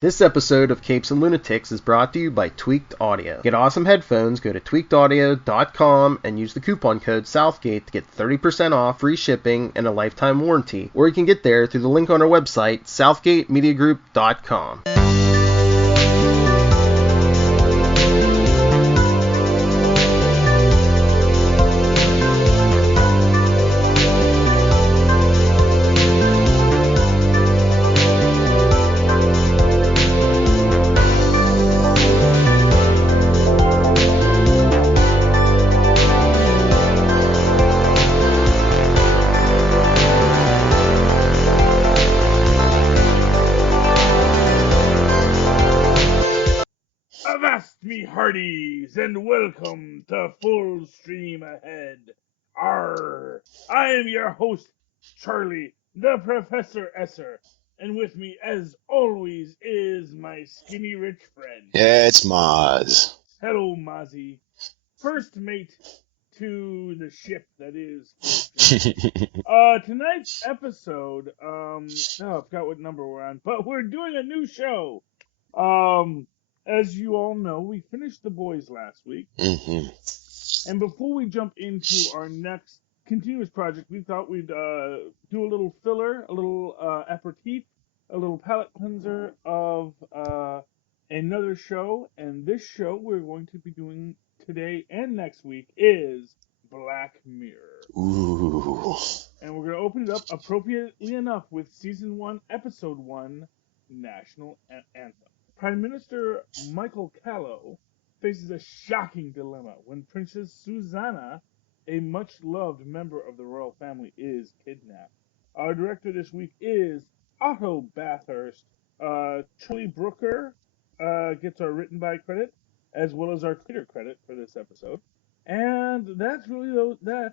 This episode of Capes and Lunatics is brought to you by Tweaked Audio. Get awesome headphones, go to tweakedaudio.com and use the coupon code Southgate to get 30% off, free shipping, and a lifetime warranty. Or you can get there through the link on our website, southgatemediagroup.com. Hearties, and welcome to Full Stream Ahead. Arr! I am your host, Charlie, the Professor Esser, and with me, as always, is my skinny rich friend. It's Mozz. Hello, Mozzie. First mate to the ship that is Full Stream. Tonight's episode, I forgot what number we're on, but we're doing a new show. As you all know, we finished The Boys last week. Mm-hmm. And before we jump into our next continuous project, we thought we'd do a little filler, a little aperitif, a little palate cleanser of another show. And this show we're going to be doing today and next week is Black Mirror. Ooh. And we're going to open it up appropriately enough with Season 1, Episode 1, National Anthem. Prime Minister Michael Callow faces a shocking dilemma when Princess Susanna, a much-loved member of the royal family, is kidnapped. Our director this week is Otto Bathurst. Charlie Brooker gets our written by credit, as well as our creator credit for this episode. And that's really that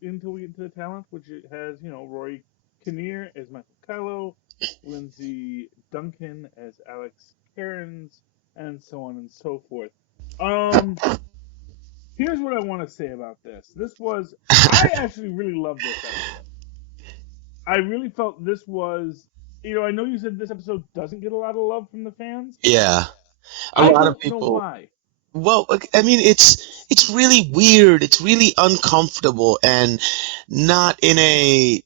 until we get into the talent, which has, Rory Kinnear as Michael Callow, Lindsay Duncan as Alex Cairns, and so on and so forth. Here's what I want to say about this. I actually really loved this episode. I really felt this was, I know you said this episode doesn't get a lot of love from the fans. Yeah. I don't know why. Well, I mean, it's really weird. It's really uncomfortable, and not in a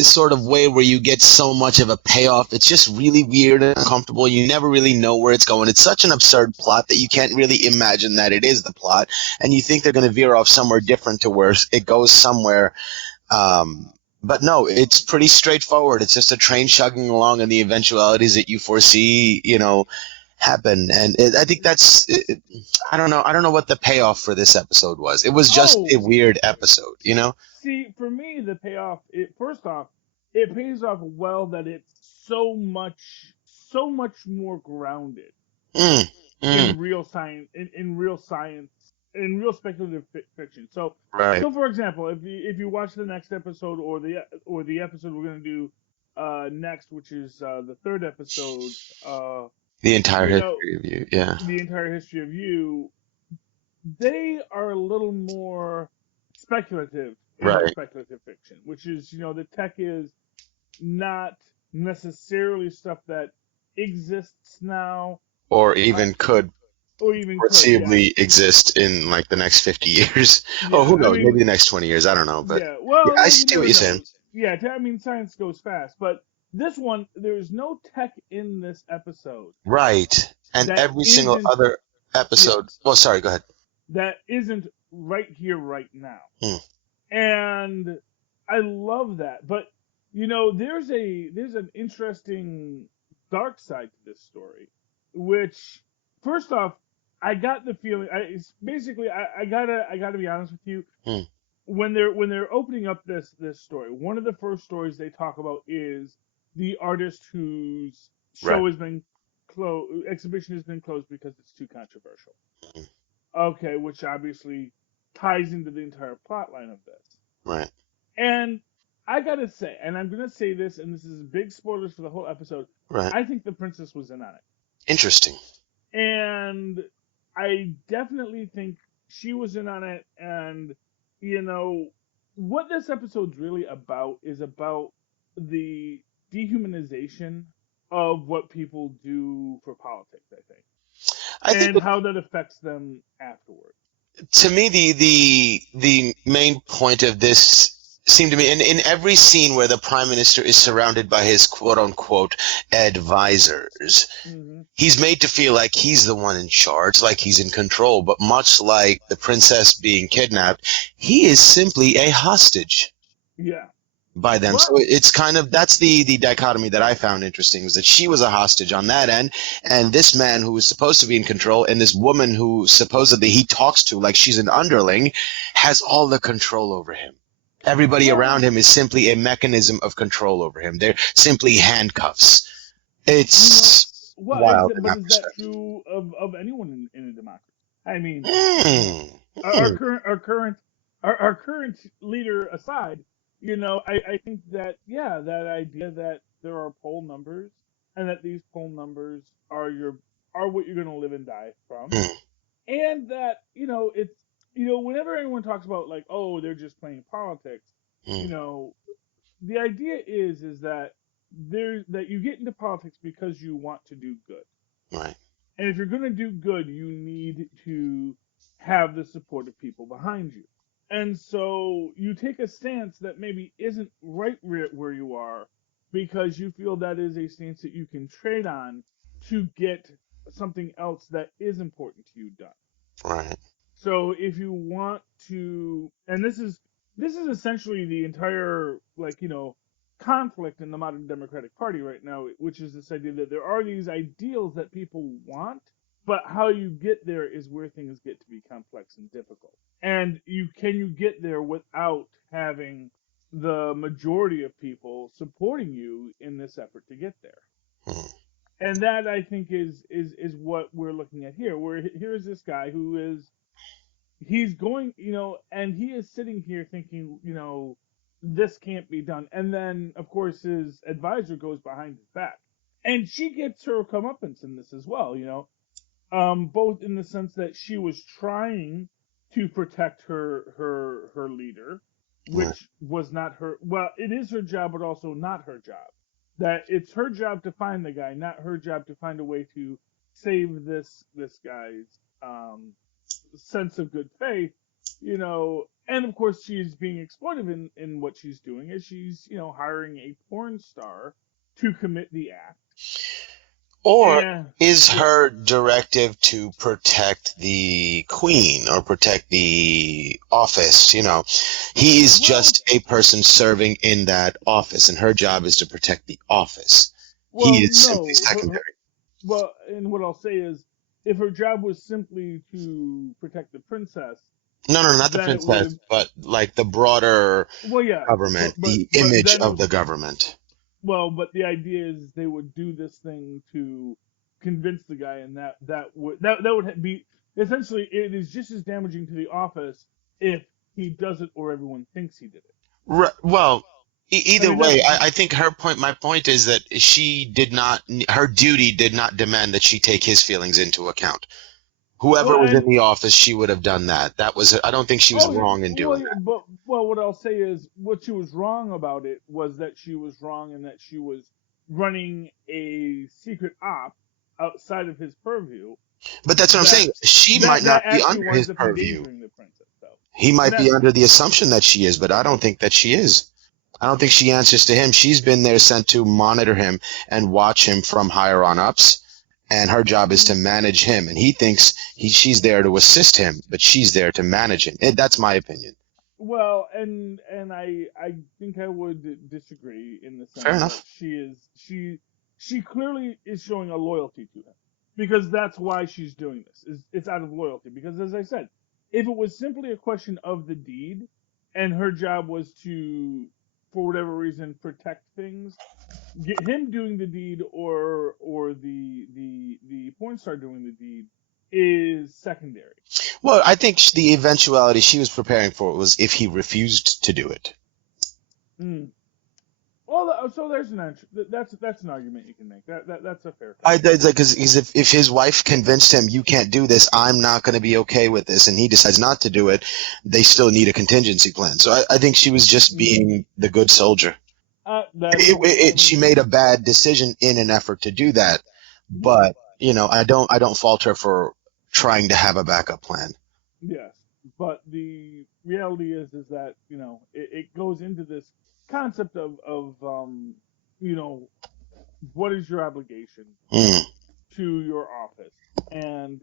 sort of way where you get so much of a payoff. It's just really weird and uncomfortable. You never really know where it's going. It's such an absurd plot that you can't really imagine that it is the plot, and you think they're going to veer off somewhere different to where it goes somewhere. But no, it's pretty straightforward. It's just a train chugging along, and the eventualities that you foresee, happen. And I think that's, I don't know what the payoff for this episode was. It was just a weird episode, See, for me, the payoff, first off, it pays off well that it's so much more grounded in real science, in real speculative fiction. So, right. So for example, if you watch the next episode or the episode we're going to do next, which is the third episode, the entire history of you, yeah. The entire history of you, they are a little more speculative in right. Speculative fiction, which is, the tech is not necessarily stuff that exists now. Or even could foreseeably exist in, like, the next 50 years. Yeah, who knows? Maybe the next 20 years. I don't know. But yeah, well, I see what you're saying. Yeah, science goes fast. But this one, there's no tech in this episode. Right. And every single other episode... Yeah, well, sorry, go ahead. That isn't right here, right now. And I love that. But, there's an interesting dark side to this story, which, first off, I got the feeling. I gotta be honest with you. When they're opening up this story, one of the first stories they talk about is the artist whose show has been exhibition has been closed because it's too controversial. Okay, which obviously ties into the entire plot line of this. Right. And I gotta say, and I'm gonna say this, and this is big spoilers for the whole episode. Right. I think the princess was in on it. Interesting. And I definitely think she was in on it. And what this episode's really about is about the dehumanization of what people do for politics, I think, I think and how that affects them afterward. to me the main point of this seemed to me in every scene where the prime minister is surrounded by his quote unquote advisors, Hmm. he's made to feel like he's the one in charge, like he's in control, but much like the princess being kidnapped, he is simply a hostage Yeah. by them. So Well, it's kind of, that's the dichotomy that I found interesting, was that she was a hostage on that end, and this man who was supposed to be in control, and this woman who supposedly he talks to like she's an underling, has all the control over him. Everybody well, around him is simply a mechanism of control over him. They're simply handcuffs. you know, It's wild in but that is that perspective. true of anyone in a democracy? I mean, Hmm. our Hmm. our current leader aside, I think that, yeah, that idea that there are poll numbers and that these poll numbers are what you're going to live and die from, Hmm. and that, it's, whenever anyone talks about, like, oh, they're just playing politics, you Hmm. know the idea is that you get into politics because you want to do good. Right. And if you're going to do good, you need to have the support of people behind you. And so you take a stance that maybe isn't right where you are, because you feel that is a stance that you can trade on to get something else that is important to you done. Right. So if you want to, and this is essentially the entire, like, conflict in the modern Democratic Party right now, which is this idea that there are these ideals that people want, but how you get there is where things get to be complex and difficult. And you get there without having the majority of people supporting you in this effort to get there. Hmm. And that, I think, is what we're looking at here. Where here's this guy who is he's going, and he is sitting here thinking, this can't be done. And then, of course, his advisor goes behind his back, and she gets her comeuppance in this as well. Both in the sense that she was trying to protect her leader, Right. which was not her. Well, it is her job, but also not her job. That it's her job to find the guy, not her job to find a way to save this guy's um, sense of good faith, and of course she's being exploitive in what she's doing, is she's, hiring a porn star to commit the act. Or And is yeah, her directive to protect the queen or protect the office? He is well, just a person serving in that office, and her job is to protect the office. He is simply no, secondary. and what I'll say is, if her job was simply to protect the princess, No, no, not the then it would princess, have. but like the broader Well, yeah, government, but the image then of the government. but the idea is they would do this thing to convince the guy, and that would be, essentially, it is just as damaging to the office if he does it or everyone thinks he did it. Well, I either mean, that's way, the thing. I think my point is that she did not, her duty did not demand that she take his feelings into account. Whoever Well, was in and the office, she would have done that. I don't think she was oh, yeah, wrong in well, doing yeah, that. what I'll say is, what she was wrong about it was that she was wrong, and that she was running a secret op outside of his purview, But that's what I'm that saying. She might that not be actually under his winds up purview. endangering the princess, though. He And might be that's under the assumption that she is, but I don't think that she is. I don't think she answers to him. She's been there sent to monitor him and watch him from higher on ups, and her job is to manage him. And he thinks she's there to assist him, but she's there to manage him. That's my opinion. Well, and I think I would disagree, in the Fair sense that enough. she clearly is showing a loyalty to him, because that's why she's doing this. It's out of loyalty, because, as I said, if it was simply a question of the deed, and her job was to, for whatever reason, protect things, get him doing the deed, or the porn star doing the deed, is secondary. Well, I think the eventuality she was preparing for was if he refused to do it. Mm. Well, so there's an answer. That's an argument you can make. That's a fair I comment. because if his wife convinced him you can't do this, I'm not going to be okay with this, and he decides not to do it, they still need a contingency plan. So I think she was just Mm. being the good soldier. She made a bad decision in an effort to do that, but I don't fault her for trying to have a backup plan. Yes, but the reality is that it goes into this concept of what is your obligation to your office, and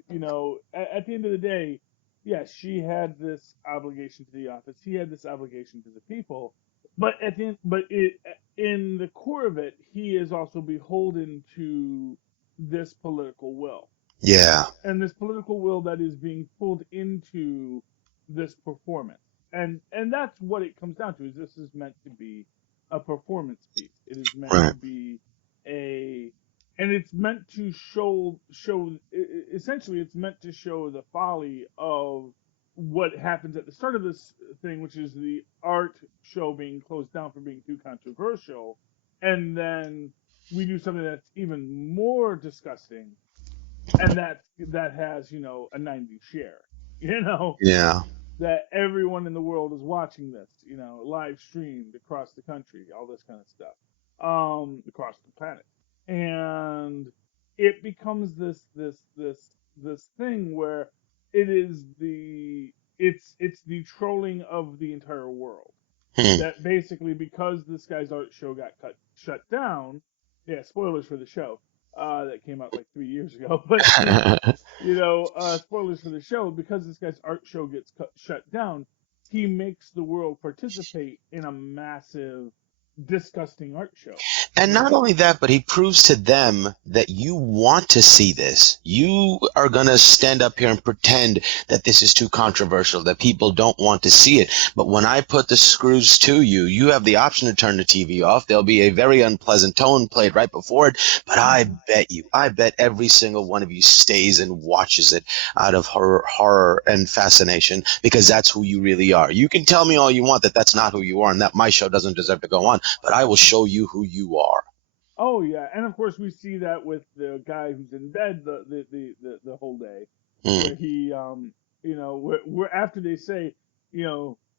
at the end of the day, yes, she had this obligation to the office, he had this obligation to the people, but in the core of it, he is also beholden to this political will. Yeah. And this political will that is being pulled into this performance. And that's what it comes down to, is this is meant to be a performance piece. It is meant to be and it's meant to show essentially it's meant to show the folly of what happens at the start of this thing, which is the art show being closed down for being too controversial, and then we do something that's even more disgusting, and that has a 90 share, Yeah. that everyone in the world is watching this, live streamed across the country, all this kind of stuff, across the planet, and it becomes this thing where it's the trolling of the entire world. That basically, because this guy's art show got shut down, yeah, spoilers for the show that came out like 3 years ago, but spoilers for the show, because this guy's art show gets shut down, he makes the world participate in a massive, disgusting art show. And not only that, but he proves to them that you want to see this. You are going to stand up here and pretend that this is too controversial, that people don't want to see it. But when I put the screws to you, you have the option to turn the TV off. There'll be a very unpleasant tone played right before it. But I bet every single one of you stays and watches it out of horror and fascination, because that's who you really are. You can tell me all you want that that's not who you are and that my show doesn't deserve to go on, but I will show you who you are. Oh yeah, and of course we see that with the guy who's in bed the whole day, where he where after they say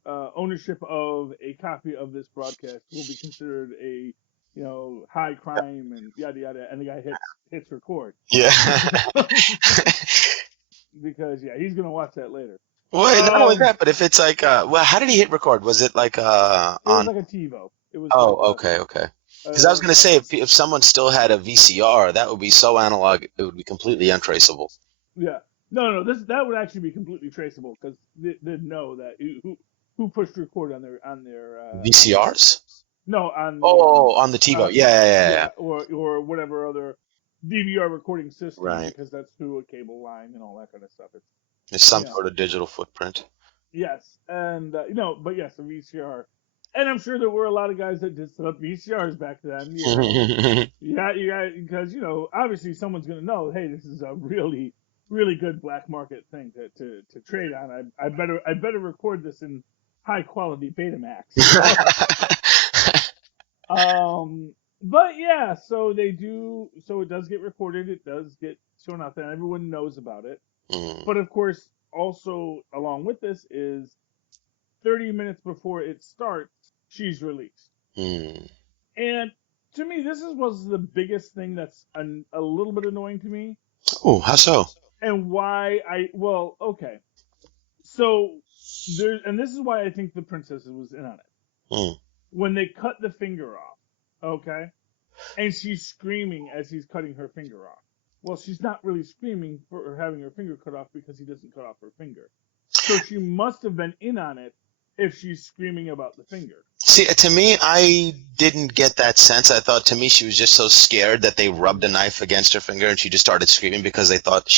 ownership of a copy of this broadcast will be considered a high crime and yada yada, and the guy hits record. Yeah. Because he's gonna watch that later. Well, not only that, but if it's like, how did he hit record? Was it like It was like a TiVo. It was. Okay. Because I was going to say, if someone still had a VCR, that would be so analog, it would be completely untraceable. Yeah. No. That would actually be completely traceable, because they'd know that who pushed record on their VCRs? No, on on the TiVo. Yeah. Or whatever other DVR recording system, right? Because that's through a cable line and all that kind of stuff. It's some sort of digital footprint. Yes, and but yes, a VCR. And I'm sure there were a lot of guys that did set up VCRs back then. Because obviously someone's gonna know, hey, this is a really, really good black market thing to trade on. I better record this in high quality Betamax. But yeah, so they do. So it does get recorded. It does get shown out there, and everyone knows about it. But of course, also along with this is 30 minutes before it starts, she's released. And to me, this was the biggest thing that's a little bit annoying to me. Oh, how so? And why okay. So and this is why I think the princess was in on it. When they cut the finger off, okay, and she's screaming as he's cutting her finger off. Well, she's not really screaming for having her finger cut off, because he doesn't cut off her finger. So she must have been in on it if she's screaming about the finger. See, to me, I didn't get that sense. I thought, to me, she was just so scared that they rubbed a knife against her finger and she just started screaming because they thought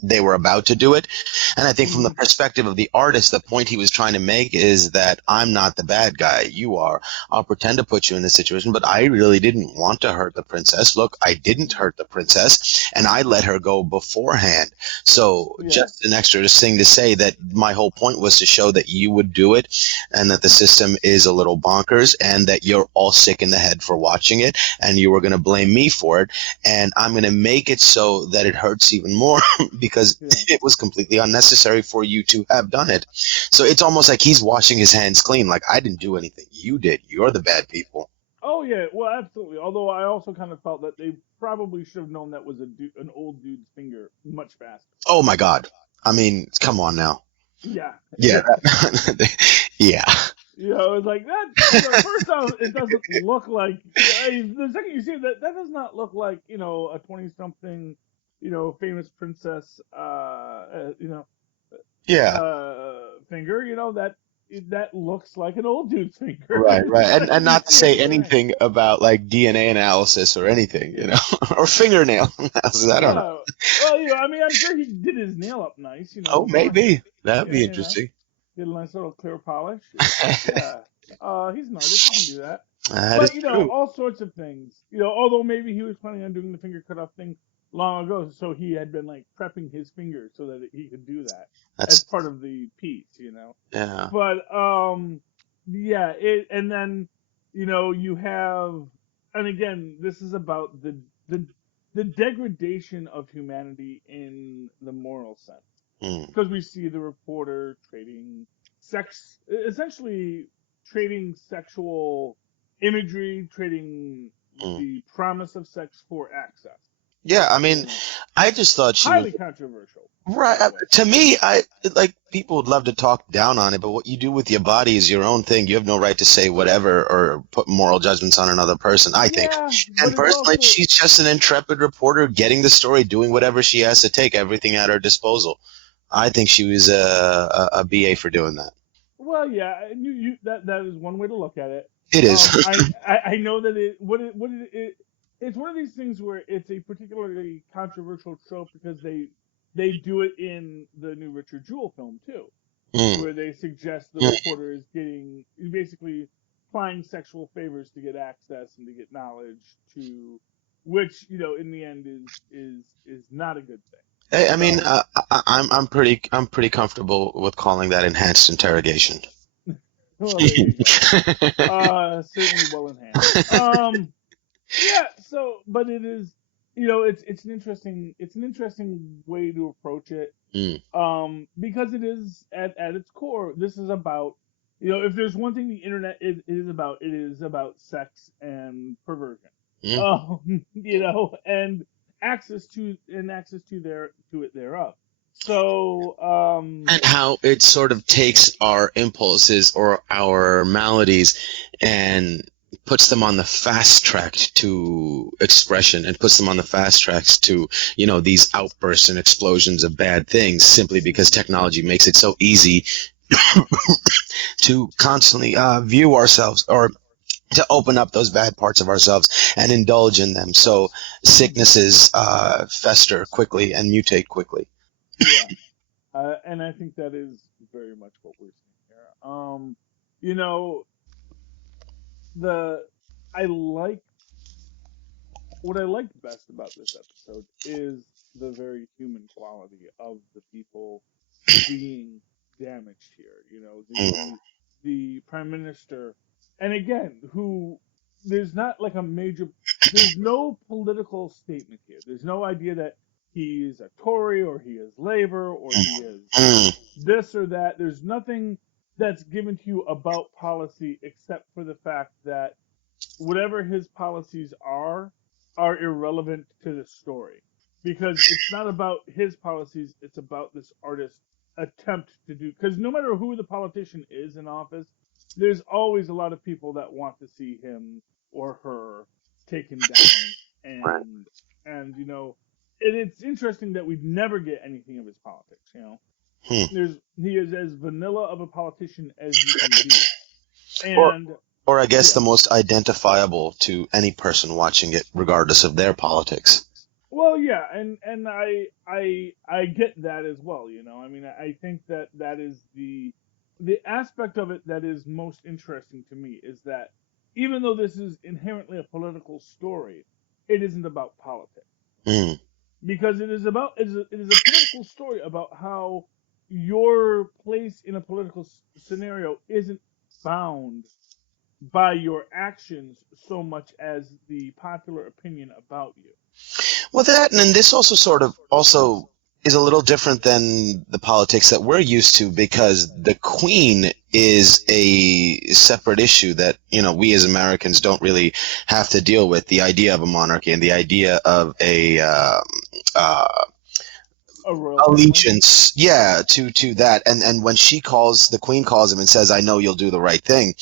they were about to do it. And I think from the perspective of the artist, the point he was trying to make is that I'm not the bad guy. You are. I'll pretend to put you in this situation, but I really didn't want to hurt the princess. Look, I didn't hurt the princess, and I let her go beforehand. So just an extra thing to say that my whole point was to show that you would do it, and that the system is a little bonkers, and that you're all sick in the head for watching it, and you were going to blame me for it, and I'm going to make it so that it hurts even more because Yeah. it was completely unnecessary for you to have done it. So it's almost like he's washing his hands clean. Like, I didn't do anything. You did. You're the bad people. Oh yeah, well, absolutely. Although I also kind of felt that they probably should have known that was an old dude's finger much faster. Oh my God. I mean, come on now. Yeah, Yeah. yeah. Yeah. You know, it's like that. First off, it doesn't look like. The second you see it, that does not look like a 20-something, famous princess, Yeah. finger. That looks like an old dude's finger. Right, right. The And second you not to see it say in your hand. anything about like DNA analysis or anything, or fingernail analysis. I don't know. Yeah. Well, I mean, I'm sure he did his nail up nice. Oh, Beforehand. maybe. That'd Yeah, be interesting. get a nice little clear polish. Yeah. He's an artist. He can do that. That is But true. all sorts of things. Although maybe he was planning on doing the finger cut off thing long ago, so he had been like prepping his finger so that he could do that as That's part of the piece. yeah. But yeah, and then you have, and again, this is about the the degradation of humanity in the moral sense, Mm, because we see the reporter trading sex, essentially trading sexual imagery, trading mm. the promise of sex for access. Yeah, I You mean, know, I just thought she was highly controversial, by right. the way. To me, I like people would love to talk down on it, but what you do with your body is your own thing. You have no right to say whatever or put moral judgments on another person, I think. Yeah, but And it's personally, also she's just an intrepid reporter getting the story, doing whatever she has to take, everything at her disposal. I think she was a BA for doing that. well, yeah, that is one way to look at it. It is. I know that it's one of these things where it's a particularly controversial trope because they do it in the new Richard Jewell film too, Mm, where they suggest the mm. reporter is getting basically applying sexual favors to get access and to get knowledge, to which in the end is not a good thing. I mean, So I'm pretty comfortable with calling that enhanced interrogation. well, there you go. Certainly well enhanced. Yeah. So, but it is, it's an interesting way to approach it. Mm, Because it is at its core, this is about, if there's one thing the internet is about sex and perversion. mm. And access to it thereof. So, And how it sort of takes our impulses or our maladies and puts them on the fast track to expression and puts them on the fast tracks to, these outbursts and explosions of bad things simply because technology makes it so easy to constantly view ourselves or to open up those bad parts of ourselves and indulge in them. So sicknesses fester quickly and mutate quickly. yeah. And I think that is very much what we're seeing here. You know, the I like what I liked best about this episode is the very human quality of the people being damaged here. Mm, The prime minister, and again, who there's not like a major, there's no political statement here. There's no idea that he is a Tory or he is Labour or he is mm. this or that. There's nothing that's given to you about policy except for the fact that whatever his policies are irrelevant to the story, because it's not about his policies, it's about this artist's attempt to do, because no matter who the politician is in office, there's always a lot of people that want to see him or her taken down, Right. and it's interesting that we never get anything of his politics. Hmm. He is as vanilla of a politician as you can be. Or, And or I guess yeah. the most identifiable to any person watching it, regardless of their politics. Well, yeah, and I get that as well. I mean, I think that is the aspect of it that is most interesting to me is that even though this is inherently a political story, it isn't about politics, Mm, because it is a political story about how your place in a political scenario isn't bound by your actions so much as the popular opinion about you. Well, that and then this also sort of also is a little different than the politics that we're used to, because the Queen is a separate issue that, we as Americans don't really have to deal with. The idea of a monarchy and the idea of a uh, A royal family. allegiance, yeah, to that. And when the Queen calls him and says, "I know you'll do the right thing,"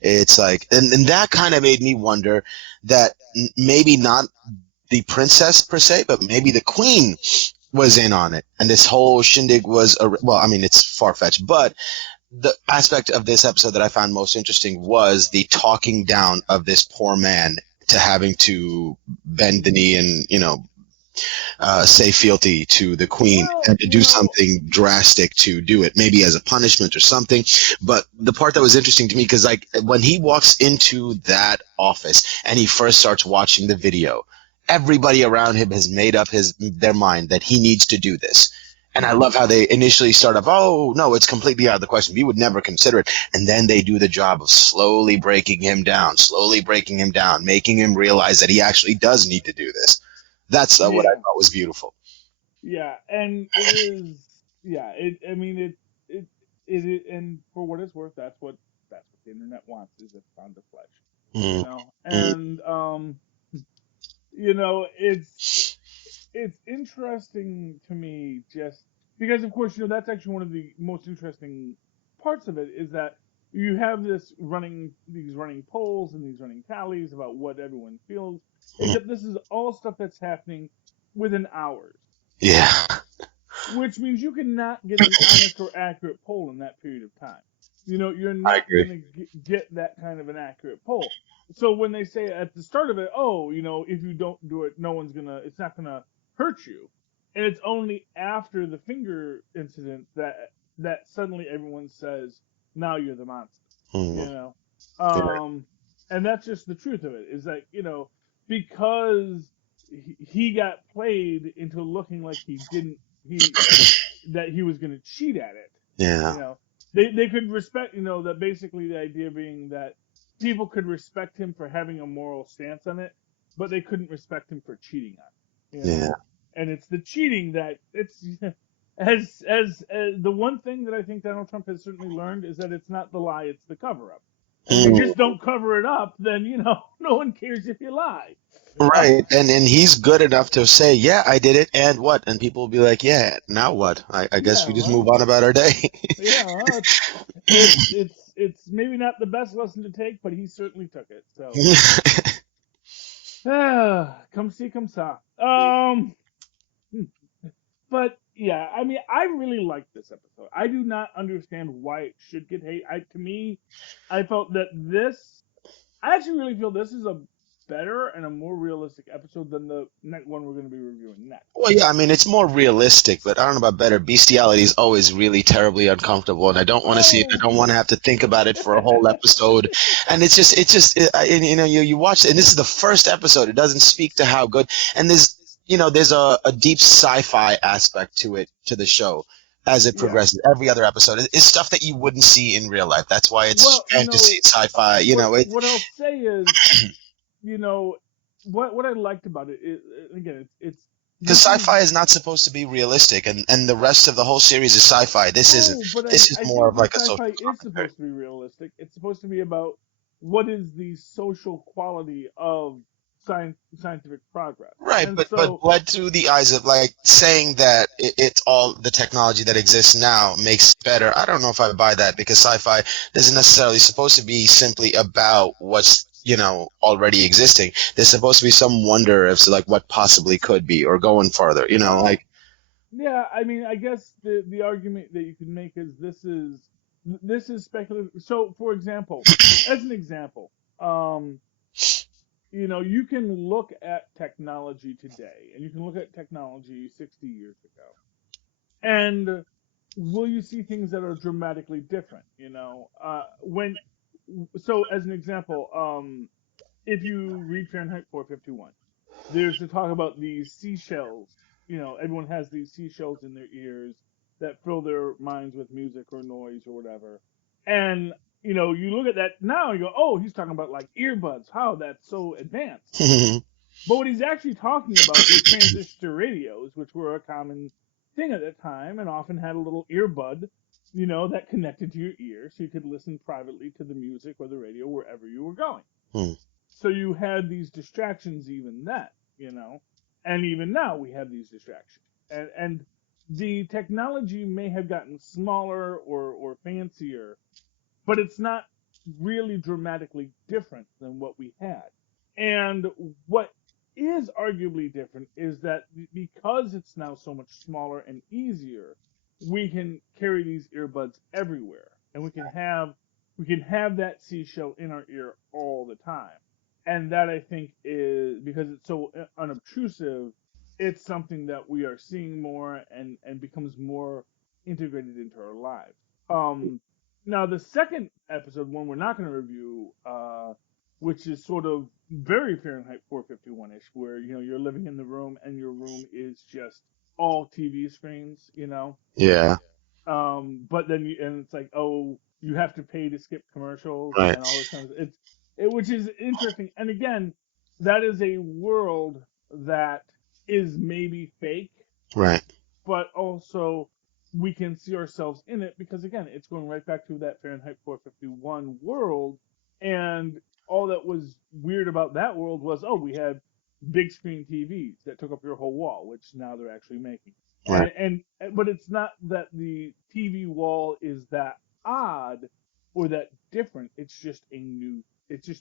it's like, and that kind of made me wonder that maybe not the princess per se, but maybe the Queen was in on it, and this whole shindig was well, I mean, it's far-fetched, but the aspect of this episode that I found most interesting was the talking down of this poor man to having to bend the knee and say fealty to the Queen, Well, and to do something drastic to do it, maybe as a punishment or something. But the part that was interesting to me, because like when he walks into that office and he first starts watching the video, everybody around him has made up their mind that he needs to do this. And I love how they initially start off, "Oh, no, it's completely out of the question. We would never consider it." And then they do the job of slowly breaking him down, making him realize that he actually does need to do this. That's what I yeah, thought was beautiful. yeah, and it is, yeah. I mean, and for what it's worth, that's what the internet wants, is a pound of flesh, Mm, mm, and it's interesting to me, just because, of course, that's actually one of the most interesting parts of it, is that you have these running polls and these running tallies about what everyone feels, mm. except this is all stuff that's happening within hours, Yeah, which means you cannot get an honest or accurate poll in that period of time. You're I not agree. going to get that kind of an accurate poll. So when they say at the start of it, "Oh, if you don't do it, it's not gonna hurt you," and it's only after the finger incident that suddenly everyone says, "Now you're the monster," you Mm, know. yeah. Um, and that's just the truth of it. Is that because he got played into looking like he that he was going to cheat at it. Yeah. You know, they could respect, that basically the idea being that people could respect him for having a moral stance on it, but they couldn't respect him for cheating on it. Yeah. And it's the cheating that it's as the one thing that I think Donald Trump has certainly learned is that it's not the lie, it's the cover up. And if you Mm, just don't cover it up, then no one cares if you lie. Uh, right. And he's good enough to say, "Yeah, I did it, and what?" And people will be like, "Yeah, now what? I guess yeah, we just well, move on about our day." yeah, well, it's maybe not the best lesson to take, but he certainly took it. So, come see, come saw. But yeah, I mean, I really liked this episode. I do not understand why it should get hate. To me, I felt that I actually really feel this is a better and a more realistic episode than the next one we're going to be reviewing next. Well, yeah, I mean, it's more realistic, but I don't know about better. Bestiality is always really terribly uncomfortable, and I don't want to see it. I Oh, don't want to have to think about it for a whole episode. And and, you watch it, and this is the first episode. It doesn't speak to how good, and there's a deep sci-fi aspect to it, to the show, as it yeah. progresses. Every other episode is stuff that you wouldn't see in real life. That's why it's Well, fantasy, sci-fi. what I'll say is, you know, what I liked about it is, again, it's Because this is sci-fi is not supposed to be realistic, and the rest of the whole series is sci-fi. This isn't. no, but This is I more think of the like a social sci-fi is commentary. supposed to be realistic. It's supposed to be about what is the social quality of scientific progress, Right, and but so bled through the eyes of like saying that it's all the technology that exists now makes it better. I don't know if I buy that, because sci-fi isn't necessarily supposed to be simply about what's already existing. There's supposed to be some wonder as to like what possibly could be, or going farther. well, Like yeah, I mean, I guess the argument that you can make is this is speculative. So, for example, as an example, um, you can look at technology today, and you can look at technology 60 years ago, and will you see things that are dramatically different? When so as an example, if you read Fahrenheit 451, there's the talk about these seashells. Everyone has these seashells in their ears that fill their minds with music or noise or whatever. And you look at that now and you go, "Oh, he's talking about like earbuds. How that's so advanced." But what he's actually talking about were transistor radios, which were a common, thing at the time, and often had a little earbud, that connected to your ear, so you could listen privately to the music or the radio wherever you were going. Hmm. So you had these distractions even then, and even now we have these distractions. And the technology may have gotten smaller or fancier, but it's not really dramatically different than what we had. And what is arguably different is that because it's now so much smaller and easier, we can carry these earbuds everywhere, and we can have that seashell in our ear all the time. And that, I think, is because it's so unobtrusive. It's something that we are seeing more and becomes more integrated into our lives. Um, Now, the second episode, one we're not going to review, which is sort of very Fahrenheit 451-ish, where you're living in the room and your room is just all TV screens. Yeah. But then and it's like, oh, you have to pay to skip commercials Right. and all this kind of which is interesting. And again, that is a world that is maybe fake, Right. but also we can see ourselves in it because again, it's going right back to that Fahrenheit 451 world, and all that was weird about that world was, oh, we had big screen TVs that took up your whole wall, which now they're actually making. Right. And but it's not that the TV wall is that odd or that different. It's just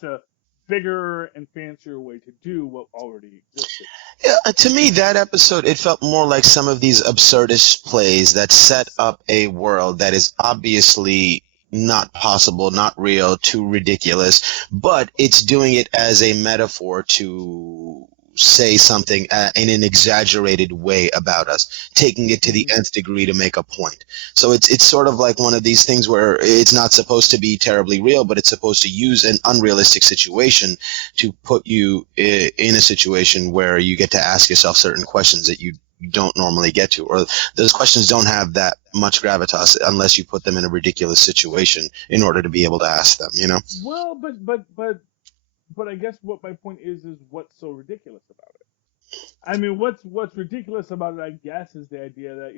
a bigger and fancier way to do what already existed. Yeah, to me, that episode, it felt more like some of these absurdist plays that set up a world that is obviously not possible, not real, too ridiculous, but it's doing it as a metaphor to say something in an exaggerated way about us, taking it to the nth degree to make a point. So it's sort of like one of these things where it's not supposed to be terribly real, but it's supposed to use an unrealistic situation to put you in a situation where you get to ask yourself certain questions that you don't normally get to, or those questions don't have that much gravitas unless you put them in a ridiculous situation in order to be able to ask them. Well, but I guess what my point is what's so ridiculous about it. I mean, what's ridiculous about it, I guess, is the idea that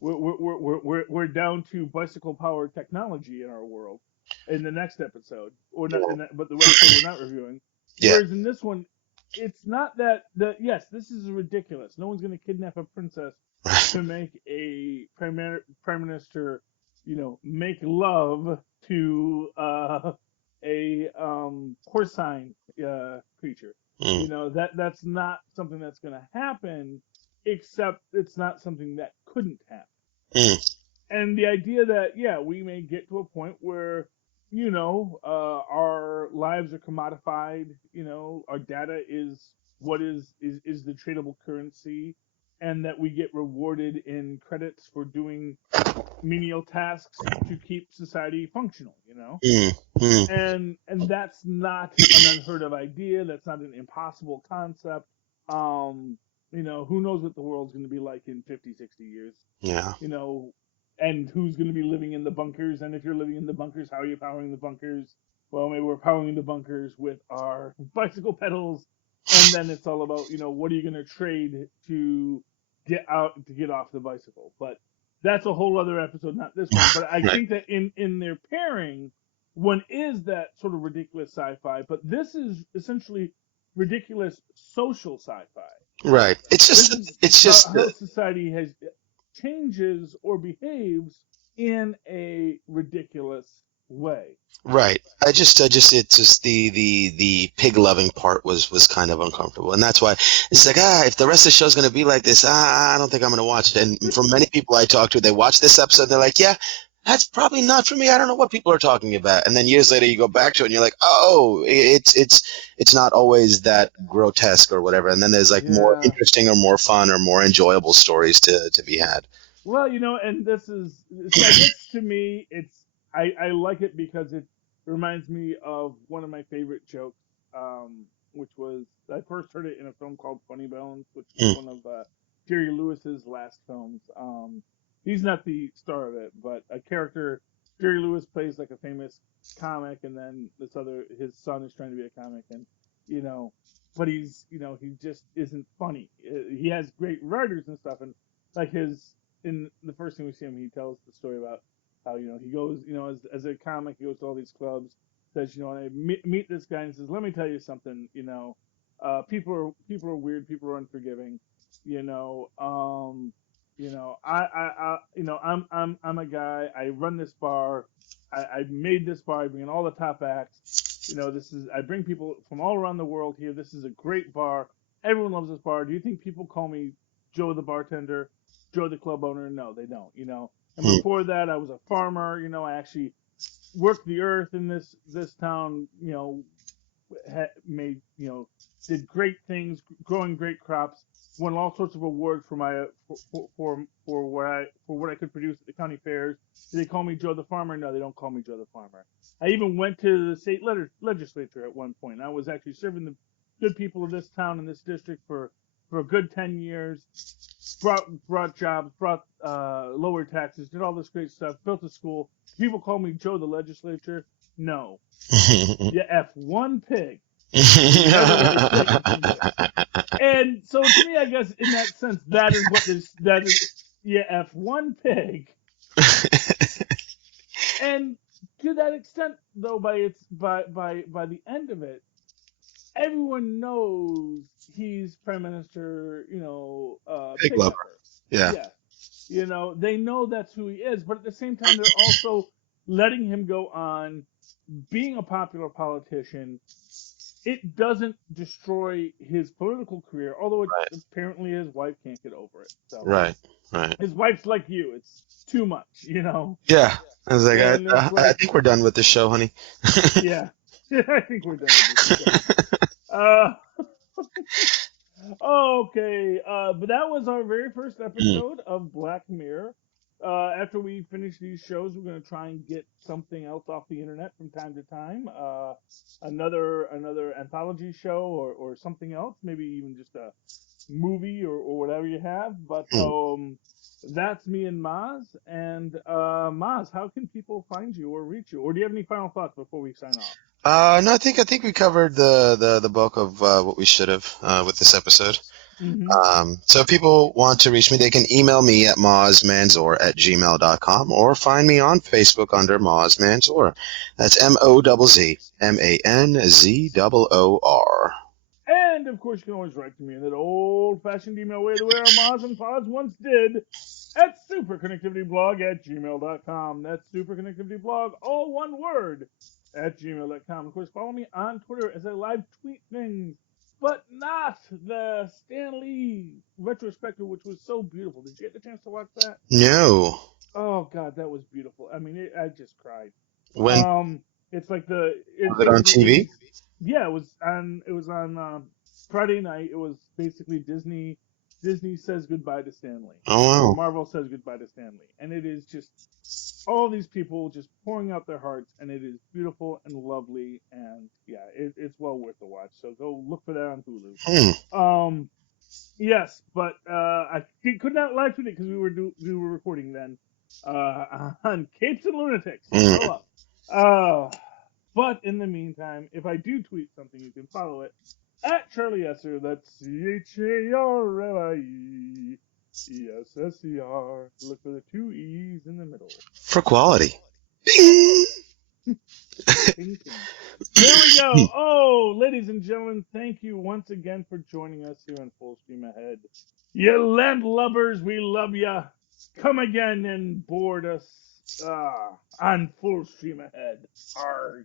we're down to bicycle powered technology in our world in the next episode, or not, but the episode we're not reviewing. Yeah. Whereas in this one, it's not that yes, this is ridiculous. No one's going to kidnap a princess to make a prime minister, make love to a porcine creature. That's not something that's going to happen, except it's not something that couldn't happen. And the idea that, yeah, we may get to a point where, our lives are commodified, our data is what is the tradable currency, and that we get rewarded in credits for doing menial tasks to keep society functional. And that's not an unheard of idea. That's not an impossible concept. Who knows what the world's going to be like in 50, 60 years? Yeah. And who's going to be living in the bunkers? And if you're living in the bunkers, how are you powering the bunkers? Well, maybe we're powering the bunkers with our bicycle pedals. And then it's all about, what are you going to trade to get off the bicycle? But that's a whole other episode, not this one. But I think that in their pairing, one is that sort of ridiculous sci-fi, but this is essentially ridiculous social sci-fi. Right. It's just how society changes or behaves in a ridiculous way. Right. It's just the pig loving part was kind of uncomfortable, and that's why it's like, if the rest of the show's going to be like this, I don't think I'm going to watch it. And for many people I talk to, they watch this episode, they're like, yeah, that's probably not for me. I don't know what people are talking about. And then years later, you go back to it, and you're like, oh, it's not always that grotesque or whatever. And then there's like more interesting or more fun or more enjoyable stories to be had. Well, and this is, I guess to me, I like it because it reminds me of one of my favorite jokes, which was, I first heard it in a film called Funny Bones, which is one of Jerry Lewis's last films. He's not the star of it, but a character, Jerry Lewis plays like a famous comic, and then his son is trying to be a comic, and, but he just isn't funny. He has great writers and stuff, and like his in the first thing we see him, he tells the story about how he goes, as a comic, he goes to all these clubs, says, and I meet this guy, and he says, let me tell you something, people are weird, people are unforgiving, you know, I'm a guy, I run this bar, I made this bar, I bring in all the top acts, I bring people from all around the world here. This is a great bar. Everyone loves this bar. Do you think people call me Joe the bartender, Joe the club owner? No, they don't. And before that, I was a farmer. I actually worked the earth in this town. Made did great things, growing great crops. Won all sorts of awards for my for what I could produce at the county fairs. Do they call me Joe the farmer? No, they don't call me Joe the farmer. I even went to the state legislature at one point. I was actually serving the good people of this town and this district for a good 10 years. Brought jobs, brought lower taxes, did all this great stuff, built a school. People call me Joe the legislature. No, you F1 pig. And so to me, I guess in that sense, that is you F1 pig. And to that extent, though, by the end of it, everyone knows he's Prime Minister, Pig lover. Yeah. They know that's who he is, but at the same time, they're also letting him go on being a popular politician. It doesn't destroy his political career, although apparently his wife can't get over it. So. Right. His wife's like you. It's too much, Yeah. I was like, I think we're done with this show, honey. Yeah. I think we're done with this show. Okay. But that was our very first episode of Black Mirror. After we finish these shows, we're going to try and get something else off the internet from time to time. Another anthology show or something else, maybe even just a movie or whatever you have. But that's me and Mozz. And Mozz, how can people find you or reach you? Or do you have any final thoughts before we sign off? No, I think we covered the bulk of what we should have with this episode. Mm-hmm. So if people want to reach me, they can email me at mozzmanzor@gmail.com or find me on Facebook under Mozz Manzor. That's MOZZMANZOOR. And of course, you can always write to me in that old-fashioned email way the way our Mozz and Pods once did at superconnectivityblog@gmail.com. That's superconnectivityblog, all one word, @gmail.com. Of course, follow me on Twitter as I live tweet things. But not the Stan Lee retrospective, which was so beautiful. Did you get the chance to watch that? No. Oh God, that was beautiful. I mean, I just cried. When? It's like was it on TV? Yeah, it was on Friday night. It was basically Disney says goodbye to Stan Lee. Oh wow. Or Marvel says goodbye to Stan Lee, and it is just all these people just pouring out their hearts, and it is beautiful and lovely, and yeah, it's well worth the watch. So go look for that on Hulu. Yes, but I could not live tweet it because we were recording then on Capes and Lunatics. But in the meantime, if I do tweet something, you can follow it at Charlie Esser. That's CharlieEsser. Look for the 2 E's in the middle. For quality. There we go. Oh, ladies and gentlemen, thank you once again for joining us here on Full Stream Ahead. You landlubbers, we love ya. Come again and board us on Full Stream Ahead. Arg.